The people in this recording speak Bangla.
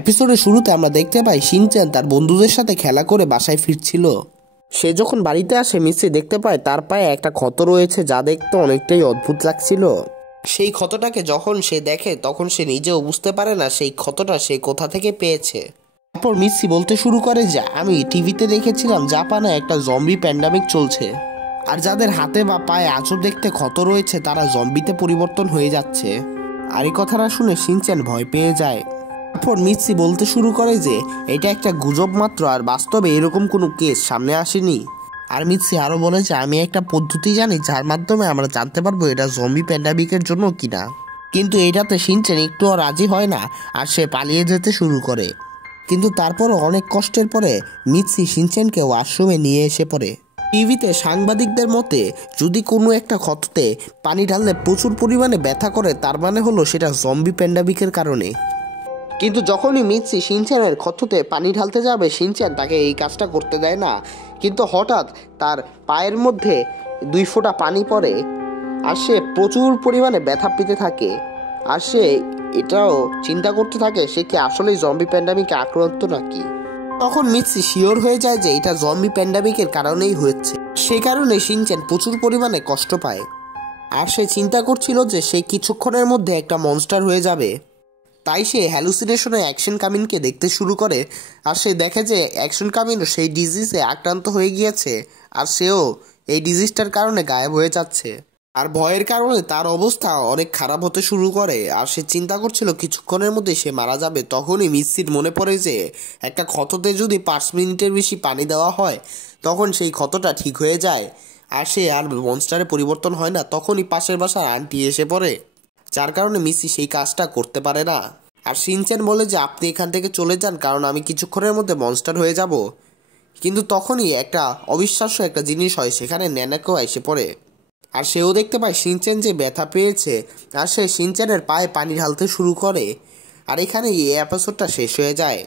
এপিসোডের শুরুতে আমরা দেখতে পাই শিনচ্যান তার বন্ধুদের সাথে খেলা করে বাসায় ফিরছিল। সে যখন বাড়িতে আসে মিস্ত্রি দেখতে পায় তার পায়ে একটা ক্ষত রয়েছে, যা দেখতে অনেকটাই অদ্ভুত লাগছিল। সেই ক্ষতটাকে যখন সে দেখে তখন সে নিজেও বুঝতে পারে না সেই ক্ষতটা সে কোথা থেকে পেয়েছে। তারপর মিস্ত্রি বলতে শুরু করে যে আমি টিভিতে দেখেছিলাম জাপানে একটা জম্বি প্যান্ডামিক চলছে, আর যাদের হাতে বা পায়ে আঁচড় দেখতে ক্ষত রয়েছে তারা জম্বিতে পরিবর্তন হয়ে যাচ্ছে। আর এই কথাটা শুনে শিনচ্যান ভয় পেয়ে যায়। তারপর মিৎসি বলতে শুরু করে যে এটা একটা গুজব মাত্র, আর বাস্তবে এরকম কোনো কেস সামনে আসেনি। আর মিৎসি আরও বলে যে আমি একটা পদ্ধতি জানি যার মাধ্যমে আমরা জানতে পারবো এটা জম্বি প্যান্ডামিকের জন্য কিনা। কিন্তু এটাতে শিনচ্যান একটুও রাজি হয় না, আর সে পালিয়ে যেতে শুরু করে। কিন্তু তারপরও অনেক কষ্টের পরে মিৎসি শিনচ্যানকে ওয়াশরুমে নিয়ে এসে পড়ে। টিভিতে সাংবাদিকদের মতে যদি কোনো একটা ক্ষততে পানি ঢাললে প্রচুর পরিমাণে ব্যথা করে, তার মানে হলো সেটা জম্বি প্যান্ডামিকের কারণে। কিন্তু যখনই মিৎসি শিনচ্যানের ক্ষততে পানি ঢালতে যাবে শিনচ্যান তাকে এই কাজটা করতে দেয় না। কিন্তু হঠাৎ তার পায়ের মধ্যে 2 ফোঁটা পানি পড়ে, আর সে প্রচুর পরিমাণে ব্যথা পেতে থাকে। আর সে এটাও চিন্তা করতে থাকে সে কি আসলেই জম্বি প্যান্ডামিকে আক্রান্ত নাকি। তখন মিৎসি শিওর হয়ে যায় যে এটা জম্বি প্যান্ডামিকের কারণেই হয়েছে। সে কারণে শিনচ্যান প্রচুর পরিমাণে কষ্ট পায়, আর সে চিন্তা করছিল যে সে কিছুক্ষণের মধ্যে একটা মনস্টার হয়ে যাবে। তাই সে হ্যালুসিনেশনে অ্যাকশন কামিনকে দেখতে শুরু করে, আর সে দেখে যে অ্যাকশন কামিনও সেই ডিজিজে আক্রান্ত হয়ে গিয়েছে, আর সেও এই ডিজিজটার কারণে গায়েব হয়ে যাচ্ছে। আর ভয়ের কারণে তার অবস্থা অনেক খারাপ হতে শুরু করে, আর সে চিন্তা করছিল কিছুক্ষণের মধ্যে সে মারা যাবে। তখনই মিৎসির মনে পড়ে যে একটা ক্ষততে যদি 5 মিনিটের বেশি পানি দেওয়া হয় তখন সেই ক্ষতটা ঠিক হয়ে যায়, আর সে আর মনস্টারে পরিবর্তন হয় না। তখনই পাশের বাসার আন্টি এসে পড়ে, যার কারণে মিৎসি সেই কাজটা করতে পারে না। আর শিনচ্যান বলে যে আপনি এখান থেকে চলে যান, কারণ আমি কিছুক্ষণের মধ্যে মনস্টার হয়ে যাব। কিন্তু তখনই একটা অবিশ্বাস্য একটা জিনিস হয়, সেখানে ন্যানাকেও এসে পড়ে। আর সেও দেখতে পায় শিনচ্যান যে ব্যথা পেয়েছে, আর সে শিনচ্যানের পায়ে পানি ঢালতে শুরু করে। আর এখানে এই এপিসোডটা শেষ হয়ে যায়।